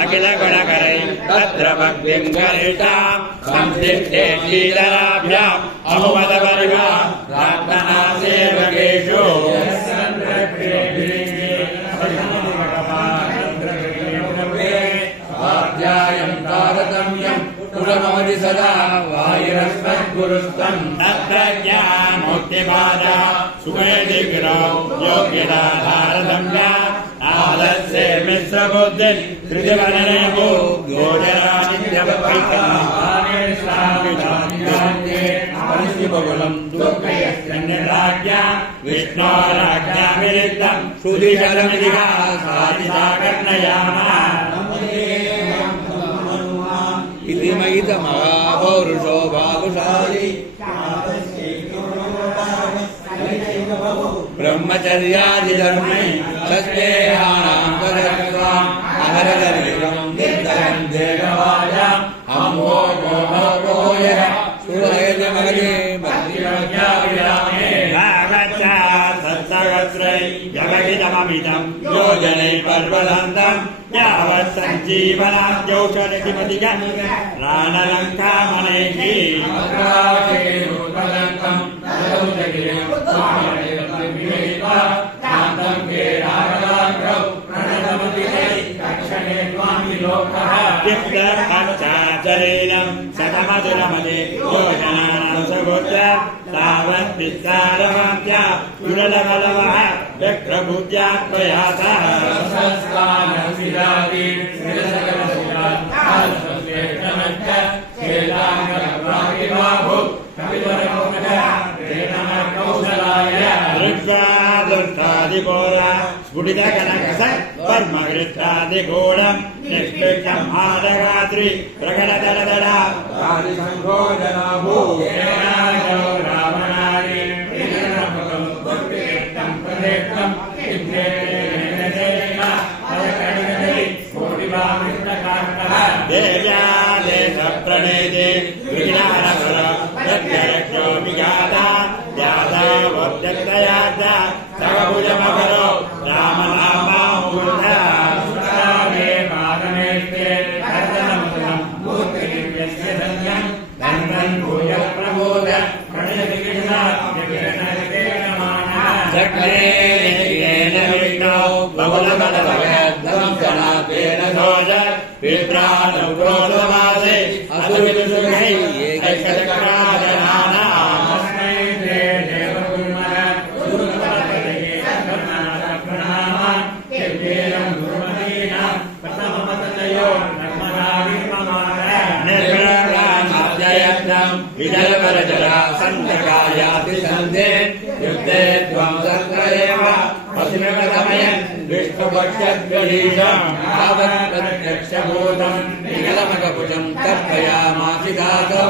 अखिल गुणकरै तत्र भक्तिं गरिष्ठां संसिद्धे शीतलाभ्याम् अमुमदपरिवा प्रार्थना सेवकेषु स्वाध्यायं तारतम्यं पुरमवधि सदा वायुरस्मद्गुरुस्तं तत्र ज्ञानमुक्तिपादा सुखेदिग्रौ योग्यताधारतम्या आलस्य मिश्रबुद्धि कृतिवननेभो गोचरानित्यबहुलं दुःखयस्यन्यराज्ञा विष्णोराज्ञा विरुद्धं सुधिशरमिधिका साधिता कर्णयामः इति महितमहापौरुषो भागुशाली ब्रह्मचर्यादिधर्मै सस्तेहानां तदत्वाम् अहरदर्शनं निर्दयं देववाजाम् अम्भो गोमोपोयः सुरयजमगे भक्तिमज्ञाविरामे भागच्चा सत्सहस्रै जगदिदममिदं योजने पर्वदन्तं यावत् सञ्जीवनाद्यौषधतिमतिग प्राणलङ्कामनेहि शरीरं शतमधुरमदे योजनानां सगोच्य तावत् विस्तारमात्या विरलवलवः व्यक्रभूत्या प्रयासः ऋग्वादुष्टादिघोरा स्फुटितकनकसत् वर्मगृष्टादिघोरं निष्कृष्टम् आदगात्रि प्रकटतरतडा आदिसङ्घोजनाभू रावणानि प्रणेते विज्ञानपर प्रत्यक्षो विजाता जाता वर्जक्तयाता सर्वभुजमकरो रामनामा बुद्धा सुरावे मादमेस्ते कर्तनमतलं मूर्तिलिङ्गस्य सन्यं धन्वन् भूय प्रबोध प्रणयविघ्ना जग्नेन विष्णो बहुलबलभगद्दं जनातेन सोज विप्राणुक्रोधमासे असुविदुसुखै एकचक्राजनानाम् अस्मै ते देवगुरुमः गुरुपदपदये सर्वनाथप्रणामान् केवलं गुरुमदीनां प्रथममतयो नर्मदाविममार निर्गुणरामाद्ययत्नं विदलवरजरा सन्तकायाति सन्धे युद्धे त्वं सत्रयेव पश्चिमकतमयन् विष्णुपक्षद्गलीशम् आवत् प्रत्यक्षभूतम् निगलमकपुजं तर्पयामासिदासौ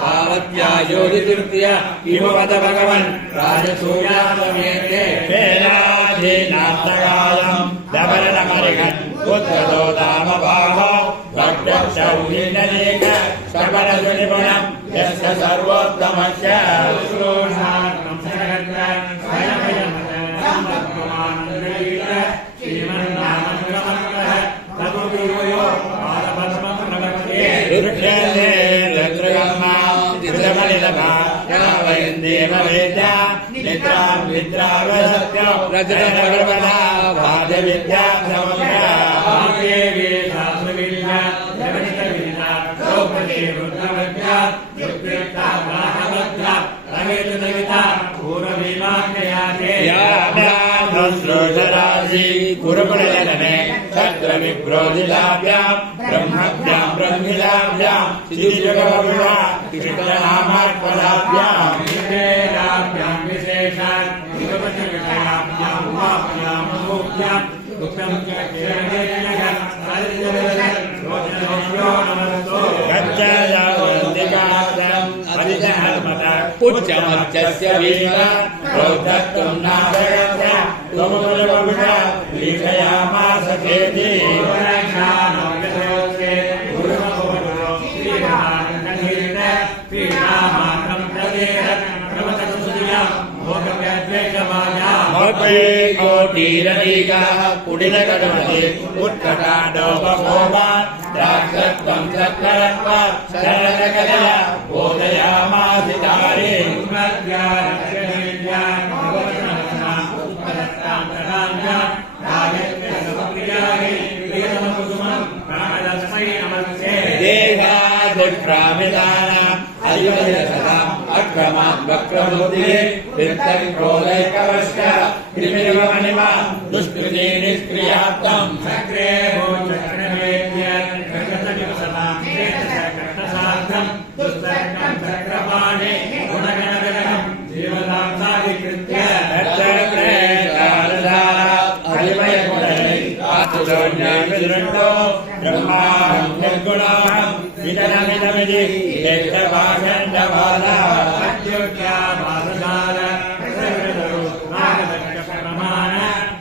पावत्यायोजितृतीय इव वद भगवन् राजसूयासमेते वेलाधीनार्थकालं दबरनमरिहन् पुत्रतो दामभावो भद्रक्षौ हिन्दनेक सकलसुनिपुणं यस्य सर्वोत्तमस्य कुरुकुलजनने शत्रविप्रोदिलाभ्यां ब्रह्मभ्यां ब्रह्मिलाभ्यां सिद्धिजगवपुषा कृष्णनामात्मलाभ्यां विशेषाभ्यां विशेषान् विगमजविषयाभ्यां उमाभ्यां अमोभ्यां उत्तम उच्चमच्चस्य वीरा रोद्धत्वं नादयस्य त्वमुपलभुषा लीलयामास चेति कोटीरनीकाः कुटिलकटमते उत्कटाडोपकोपा द्राक्षत्वं सत्करत्वा शरणकलया बोधयामासितारे देहादिप्रामिदाना अयुधयसताम् अक्रमात् वक्रमुद्ये वित्तक्रोधैकवश्य कृमिरिवमणिमा दुष्कृति निष्क्रियात्तम् चक्रे भूचक्रमेत्य कृतनिवसताम् कृतसार्थम् दुस्तर्कम् चक्रपाणे गुणगणगणम् जीवतां साधिकृत्य चक्रे शारदाः हरिमयगुणै आतुरोऽन्यविदृष्टो ब्रह्माहं निर्गुणाहं वितरमिदमिति यक्षभाषण्डबाला अद्युक्त्या भासदार प्रसविरतरो नागदक्षप्रमाण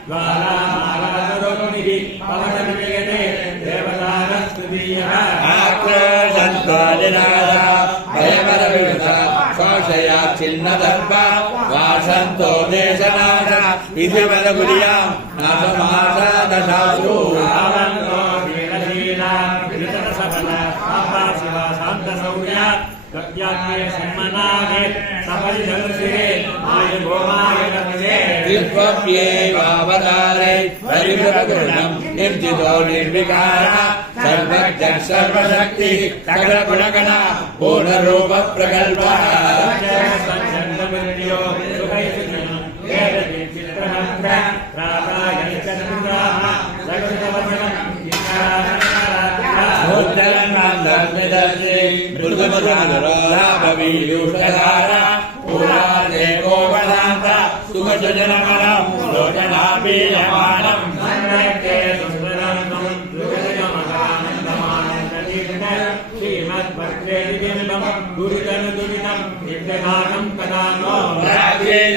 ज्वालामालातरोनिः पवनविजयते देवतारस्तुतीयः आक्रोशन्त्वादिनादा भयवरविवृता शोषया छिन्नदर्भा वासन्तो देशनाथा विधिवदगुर्यां नाशमासा दशासु आवन्तो वीरशीला वितरसफला आपाशिवा शान्तसौर्या गत्याग्ने सम्मनागे सपरिदर्शिरे आयुगोमाय नमसे दिव्येवावतारे परिवृतगुणं निर्जितो निर्विकारः सर्वज्ञः सर्वशक्तिः सकलगुणगणः पूर्णरूपप्रकल्पः सञ्चन्दमृत्यो सुखैषिणः वेदचित्रहन्त्र प्रातायनिकन्द्राः सकृतवचनं मृदुमधुराभवीयुषधारा पुराणे गोपदान्त सुखजनमनं लोचनापीयमानं श्रीमद्भद्रेदिबिम्बं दुरितनुदुरितं विद्यमानं कदा नो प्राचीनाधीनमन्यो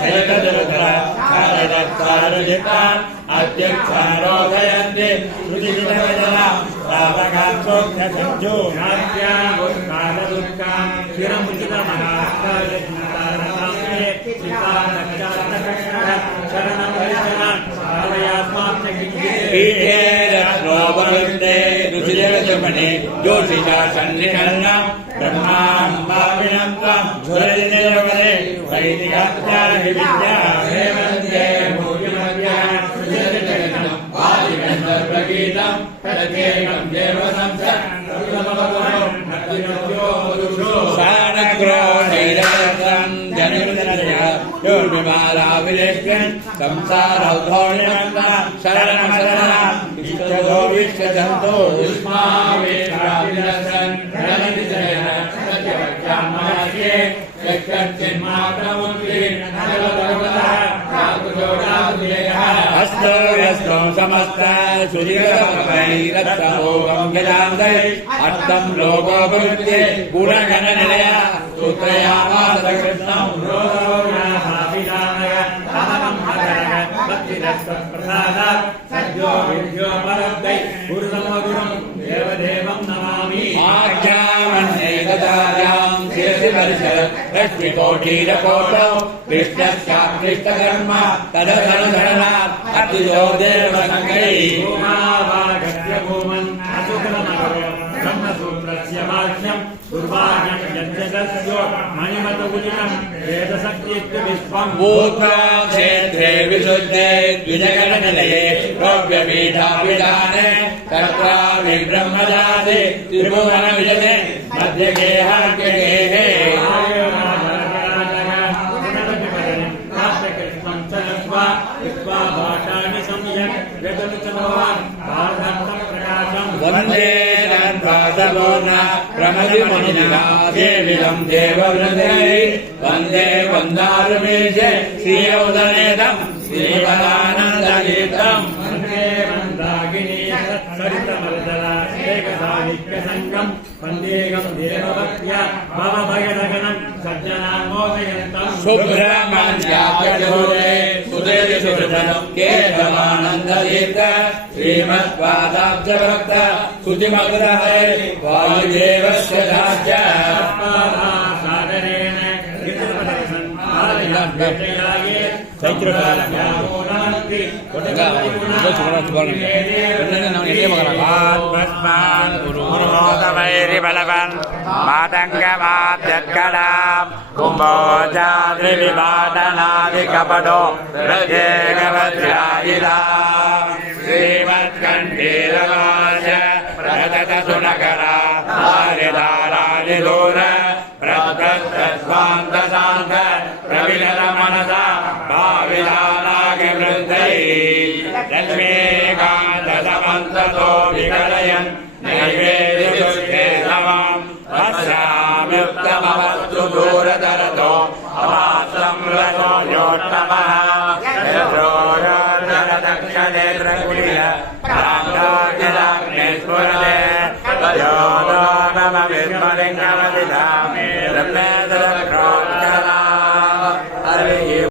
जयकदुरधर शारदत्तारजितान् अध्यक्षारोधयन्ति श्रुतिविधवजना रावकाक्षोक्षसञ्जो नाट्यामुत्कालदुर्गान् चिरमुचितमनात्तारसाम्ये चित्तानक्षात्तकक्षः शरणं वरिष्ठनान् साधयात्मार्थकिञ्चित् पीठे रत्नोपरुन्ते रुचिजगजमणे ज्योतिषा सन्निहन्नं ब्रह्माण्डाविनं त्वं ज्वलनिर्वरे वैदिकात्याभिविद्या हेमन्ते भूरिमव्याः गीतं तदेकं देवसंसत् सानग्रोधैरवसं जनिर्दनया योर्विमालाविलेष्यन् संसारौधौर्यमन्ता शरणमशरणम् इष्टदो विश्वजन्तो युष्मावेशाविलसन् रणनिजयः सत्यवक्ष्यां महर्षे हस्तो यस्तो समस्त सुधीरभैरत्तमोगं यदान्दै अर्थं लोकोपवृत्ते गुणगणनिलय सूत्रयामास कृष्णं रोगोनाहाभिधानय अहनं हरः भक्तिरस्त्वत्प्रसादात् सद्यो विद्यो परद्दै गुरुसमगुरुं देवदेवं नमामि आज्ञामन्येकदार्यां शिरसि वर्षः रश्मिकोटीरकोटौ कृष्णस्याकृष्टकर्म तदधनधरणात् अतिजो देवसङ्गै भूमावागत्य भूमन् असुखनमरो ब्रह्मसूत्रस्य वाक्यं दुर्भाग्यं यज्ञदस्यो मणिमतुलिनं वेदशक्तित्वविश्वं भूत्वा क्षेत्रे विशुद्धे द्विजगणनिलये द्रव्यपीठाभिधाने तत्रा विब्रह्मदासे त्रिभुवनविजने मध्यगेहार्कगेहे कृष्णं च महाभाषाणि सम्यक् व्यदनुच भवान् भारतं प्रकाशं वन्दे तन्पादपूर्ण प्रमदिमुनिनाथेविदं देववृन्दै वन्दे वन्दारुमेशे श्रीयोधनेदं श्रीवदानन्दगीतम् वन्दे मन्दाकिनी सरितमर्दला एकसाहित्यसङ्गम् वन्देगं देवभक्त्या भवभयदगनं सज्जनामोदयन्तम् सुब्रह्मण्याभ्यजोरे सुदेशुरजनं केशवानन्दतीर्थ श्रीमत्पादाब्जभक्त सुतिमधुरहरे वायुदेवस्य राज्य सादरेण गुरुमोदवैरिबलवन् मातङ्गमाद्यत्कलाम् कुम्भोजाद्रिविवादनादिकपदो प्रत्येकवज्रायिलाम् श्रीमत्कण्ठीरवाच प्रततसुनकरा हरिदारादिदूर प्रत्यस्वान्तशान्त प्रविलरमनसा भाविदानागिवृद्धैः लक्ष्मीकान्तसमन्ततो विकलयन् नैवेद्यदुष्टे समम् वत्साम्युक्तमवस्तु दूरतरतो अवासं रसो योत्तमः यशोदक्षनेत्रकुलिय प्राङ्गाग्निस्फुरते तयोदो नम विस्मलिङ्गमदिधाम्